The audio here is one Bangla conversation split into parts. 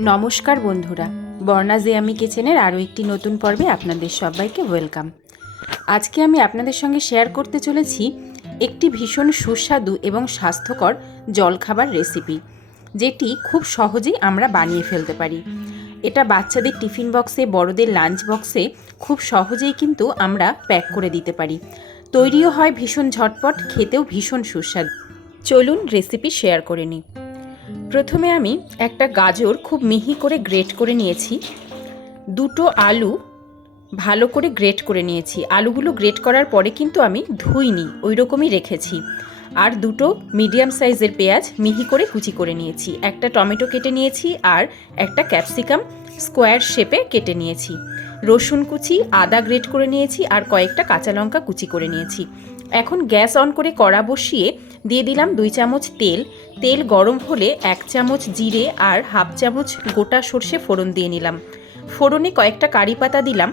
নমস্কার বন্ধুরা, বর্ণা জিয়ামি কিচেনের আরও একটি নতুন পর্বে আপনাদের সবাইকে ওয়েলকাম। আজকে আমি আপনাদের সঙ্গে শেয়ার করতে চলেছি একটি ভীষণ সুস্বাদু এবং স্বাস্থ্যকর জলখাবার রেসিপি, যেটি খুব সহজেই আমরা বানিয়ে ফেলতে পারি। এটা বাচ্চাদের টিফিন বক্সে, বড়দের লাঞ্চ বক্সে খুব সহজেই কিন্তু আমরা প্যাক করে দিতে পারি। তৈরিও হয় ভীষণ ঝটপট, খেতেও ভীষণ সুস্বাদু। চলুন রেসিপি শেয়ার করে নিই। প্রথমে আমি একটা গাজর খুব মিহি করে গ্রেট করে নিয়েছি। দুটো আলু ভালো করে গ্রেট করে নিয়েছি। আলুগুলো গ্রেট করার পরে কিন্তু আমি ধুইনি ওই রকমই রেখেছি। আর দুটো মিডিয়াম সাইজের পেঁয়াজ মিহি করে কুচি করে নিয়েছি। একটা টমেটো কেটে নিয়েছি আর একটা ক্যাপসিকাম স্কোয়ার শেপে কেটে নিয়েছি। রসুন কুচি, আদা গ্রেট করে নিয়েছি আর কয়েকটা কাঁচা লঙ্কা কুচি করে নিয়েছি। এখন গ্যাস অন করে কড়া বসিয়ে দিয়ে দিলাম দুই চামচ তেল। তেল গরম হলে এক চামচ জিরে আর হাফ চামচ গোটা সর্ষে ফোড়ন দিয়ে নিলাম। ফোড়নে কয়েকটা কারি পাতা দিলাম।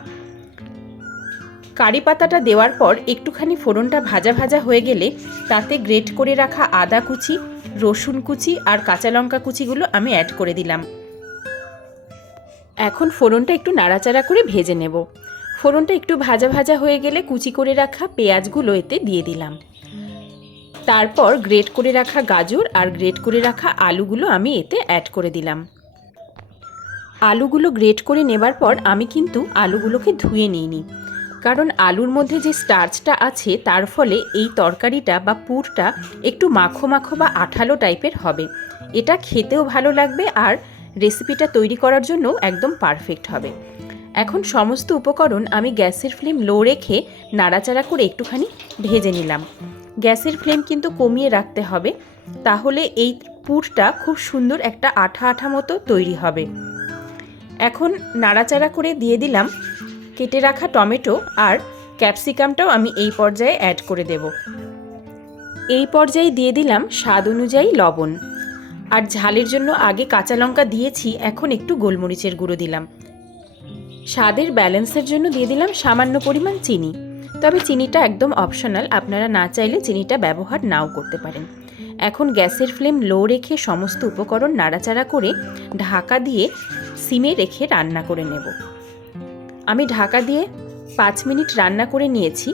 কারি পাতাটা দেওয়ার পর একটুখানি ফোড়নটা ভাজা ভাজা হয়ে গেলে তাতে গ্রেট করে রাখা আদা কুচি, রসুন কুচি আর কাঁচা লঙ্কা কুচিগুলো আমি অ্যাড করে দিলাম। এখন ফোড়নটা একটু নাড়াচাড়া করে ভেজে নেব। ফোড়নটা একটু ভাজা ভাজা হয়ে গেলে কুচি করে রাখা পেঁয়াজগুলো এতে দিয়ে দিলাম। তারপর গ্রেট করে রাখা গাজর আর গ্রেট করে রাখা আলুগুলো আমি এতে অ্যাড করে দিলাম। আলুগুলো গ্রেট করে নেবার পর আমি কিন্তু আলুগুলোকে ধুয়ে নিইনি। কারণ আলুর মধ্যে যে স্টার্চটা আছে, তার ফলে এই তরকারিটা বা পুরটা একটু মাখো মাখো বা আঠালো টাইপের হবে। এটা খেতেও ভালো লাগবে আর রেসিপিটা তৈরি করার জন্য একদম পারফেক্ট হবে। এখন সমস্ত উপকরণ আমি গ্যাসের ফ্লেম লো রেখে নাড়াচাড়া করে একটুখানি ভেজে নিলাম। গ্যাসের ফ্লেম কিন্তু কমিয়ে রাখতে হবে, তাহলে এই পুরটা খুব সুন্দর একটা আঠা আঠা মতো তৈরি হবে। এখন নাড়াচাড়া করে দিয়ে দিলাম কেটে রাখা টমেটো আর ক্যাপসিকামটাও আমি এই পর্যায়ে অ্যাড করে দেব। এই পর্যায়ে দিয়ে দিলাম স্বাদ অনুযায়ী লবণ। আর ঝালের জন্য আগে কাঁচা লঙ্কা দিয়েছি, এখন একটু গোলমরিচের গুঁড়ো দিলাম। স্বাদের ব্যালেন্সের জন্য দিয়ে দিলাম সামান্য পরিমাণ চিনি। তবে চিনিটা একদম অপশনাল, আপনারা না চাইলে চিনিটা ব্যবহার নাও করতে পারেন। এখন গ্যাসের ফ্লেম লো রেখে সমস্ত উপকরণ নাড়াচাড়া করে ঢাকা দিয়ে সিমে রেখে রান্না করে নেব। আমি ঢাকা দিয়ে পাঁচ মিনিট রান্না করে নিয়েছি।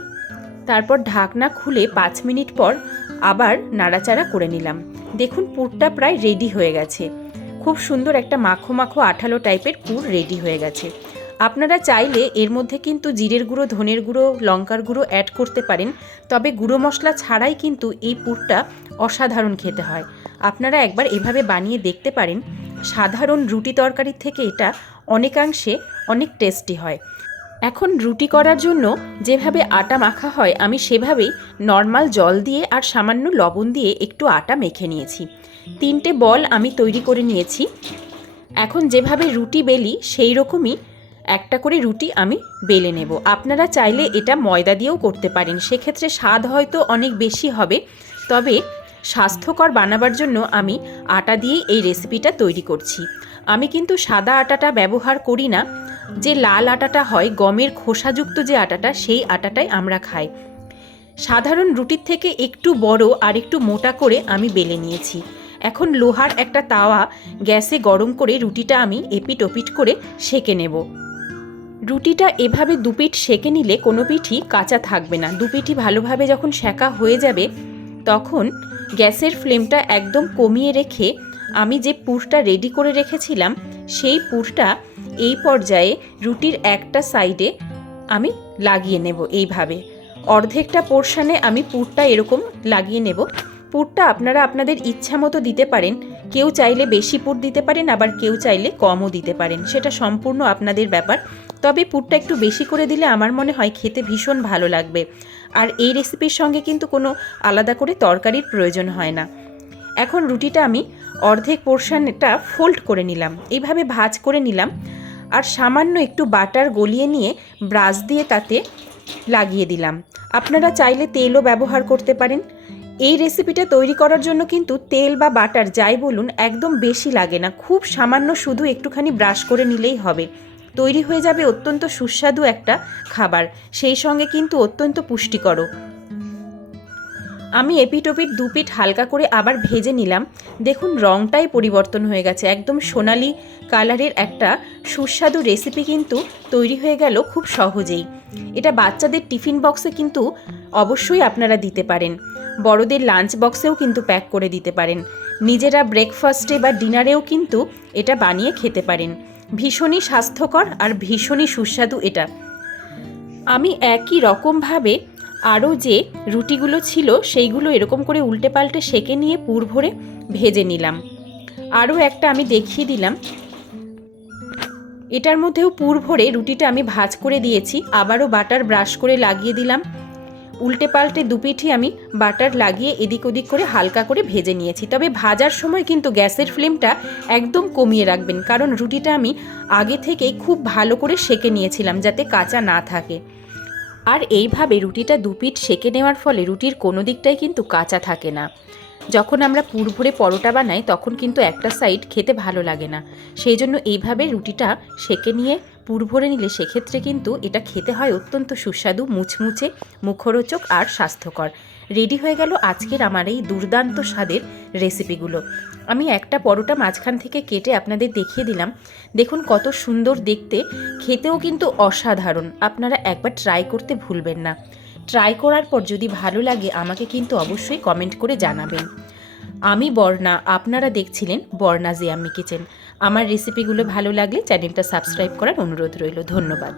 তারপর ঢাকনা খুলে পাঁচ মিনিট পর আবার নাড়াচাড়া করে নিলাম। দেখুন পুরটা প্রায় রেডি হয়ে গেছে। খুব সুন্দর একটা মাখো মাখো আঠালো টাইপের পুর রেডি হয়ে গেছে। আপনারা চাইলে এর মধ্যে কিন্তু জিরের গুঁড়ো, ধনের গুঁড়ো, লঙ্কার গুঁড়ো অ্যাড করতে পারেন। তবে গুঁড়ো মশলা ছাড়াই কিন্তু এই পুরটা অসাধারণ খেতে হয়। আপনারা একবার এভাবে বানিয়ে দেখতে পারেন। সাধারণ রুটি তরকারির থেকে এটা অনেকাংশে অনেক টেস্টি হয়। এখন রুটি করার জন্য যেভাবে আটা মাখা হয়, আমি সেভাবেই নর্মাল জল দিয়ে আর সামান্য লবণ দিয়ে একটু আটা মেখে নিয়েছি। তিনটে বল আমি তৈরি করে নিয়েছি। এখন যেভাবে রুটি বেলি সেই রকমই একটা করে রুটি আমি বেলে নেব। আপনারা চাইলে এটা ময়দা দিয়েও করতে পারেন। সেক্ষেত্রে স্বাদ হয়তো অনেক বেশি হবে। তবে স্বাস্থ্যকর বানাবার জন্য আমি আটা দিয়েই এই রেসিপিটা তৈরি করছি। আমি কিন্তু সাদা আটাটা ব্যবহার করি না। যে লাল আটাটা হয়, গমের খোসাযুক্ত যে আটাটা, সেই আটাটাই আমরা খাই। সাধারণ রুটির থেকে একটু বড় আর একটু মোটা করে আমি বেলে নিয়েছি। এখন লোহার একটা তাওয়া গ্যাসে গরম করে রুটিটা আমি এপিট ওপিট করে সেকে নেব। রুটিটা এভাবে দুপিঠ সেকে নিলে কোনো পিঠই কাঁচা থাকবে না। দুপিঠই ভালোভাবে যখন সেকা হয়ে যাবে, তখন গ্যাসের ফ্লেমটা একদম কমিয়ে রেখে আমি যে পুরটা রেডি করে রেখেছিলাম, সেই পুরটা এই পর্যায়ে রুটির একটা সাইডে আমি লাগিয়ে নেব এইভাবে। অর্ধেকটা পোর্শানে আমি পুরটা এরকম লাগিয়ে নেব। পুরটা আপনারা আপনাদের ইচ্ছা মতো দিতে পারেন। কেউ চাইলে বেশি পুর দিতে পারেন, আবার কেউ চাইলে কমও দিতে পারেন। সেটা সম্পূর্ণ আপনাদের ব্যাপার। তবে পুরটা একটু বেশি করে দিলে আমার মনে হয় খেতে ভীষণ ভালো লাগবে। আর এই রেসিপির সঙ্গে কিন্তু কোনো আলাদা করে তরকারির প্রয়োজন হয় না। এখন রুটিটা আমি অর্ধেক পোর্শনটা ফোল্ড করে নিলাম। এইভাবে ভাজ করে নিলাম। আর সামান্য একটু বাটার গলিয়ে নিয়ে ব্রাশ দিয়ে তাতে লাগিয়ে দিলাম। আপনারা চাইলে তেলও ব্যবহার করতে পারেন। এই রেসিপিটা তৈরি করার জন্য কিন্তু তেল বা বাটার যাই বলুন একদম বেশি লাগে না। খুব সামান্য শুধু একটুখানি ব্রাশ করে নিলেই হবে। তৈরি হয়ে যাবে অত্যন্ত সুস্বাদু একটা খাবার। সেই সঙ্গে কিন্তু অত্যন্ত পুষ্টিকরও আমি এপিটোপিট দু পিঠ হালকা করে আবার ভেজে নিলাম। দেখুন রঙটাই পরিবর্তন হয়ে গেছে। একদম সোনালি কালারের একটা সুস্বাদু রেসিপি কিন্তু তৈরি হয়ে গেল খুব সহজেই। এটা বাচ্চাদের টিফিন বক্সে কিন্তু অবশ্যই আপনারা দিতে পারেন। বড়দের লাঞ্চ বক্সেও কিন্তু প্যাক করে দিতে পারেন। নিজেরা ব্রেকফাস্টে বা ডিনারেও কিন্তু এটা বানিয়ে খেতে পারেন। ভীষণই স্বাস্থ্যকর আর ভীষণই সুস্বাদু এটা। আমি একই রকমভাবে আরও যে রুটিগুলো ছিল সেইগুলো এরকম করে উল্টে পাল্টে সেকে নিয়ে পুর ভরে ভেজে নিলাম। আরও একটা আমি দেখিয়ে দিলাম। এটার মধ্যেও পুর ভরে রুটিটা আমি ভাজ করে দিয়েছি। আবারও বাটার ব্রাশ করে লাগিয়ে দিলাম। উল্টে পাল্টে দুপিঠি আমি বাটার লাগিয়ে এদিক ওদিক করে হালকা করে ভেজে নিয়েছি। তবে ভাজার সময় কিন্তু গ্যাসের ফ্লেমটা একদম কমিয়ে রাখবেন, কারণ রুটিটা আমি আগে থেকেই খুব ভালো করে সেকে নিয়েছিলাম যাতে কাঁচা না থাকে। আর এইভাবে রুটিটা দুপিঠ সেকে নেওয়ার ফলে রুটির কোনো দিকটাই কিন্তু কাঁচা থাকে না। যখন আমরা পুর ভরে পরোটা বানাই, তখন কিন্তু একটা সাইড খেতে ভালো লাগে না। সেই জন্য এইভাবে রুটিটা সেকে নিয়ে পুর ভরে নিলে সেক্ষেত্রে কিন্তু এটা খেতে হয় অত্যন্ত সুস্বাদু, মুচমুচে, মুখরোচক আর স্বাস্থ্যকর। রেডি হয়ে গেল আজকের আমার এই দুর্দান্ত স্বাদের রেসিপিগুলো। আমি একটা পরোটা মাঝখান থেকে কেটে আপনাদের দেখিয়ে দিলাম। দেখুন কত সুন্দর দেখতে। খেতেও কিন্তু অসাধারণ। আপনারা একবার ট্রাই করতে ভুলবেন না। ট্রাই করার পর যদি ভালো লাগে আমাকে কিন্তু অবশ্যই কমেন্ট করে জানাবেন। আমি বর্ণা, আপনারা দেখছিলেন বর্ণা জিয়াম্মি কিচেন। আমার রেসিপিগুলো ভালো লাগলে চ্যানেলটা সাবস্ক্রাইব করার অনুরোধ রইল। ধন্যবাদ।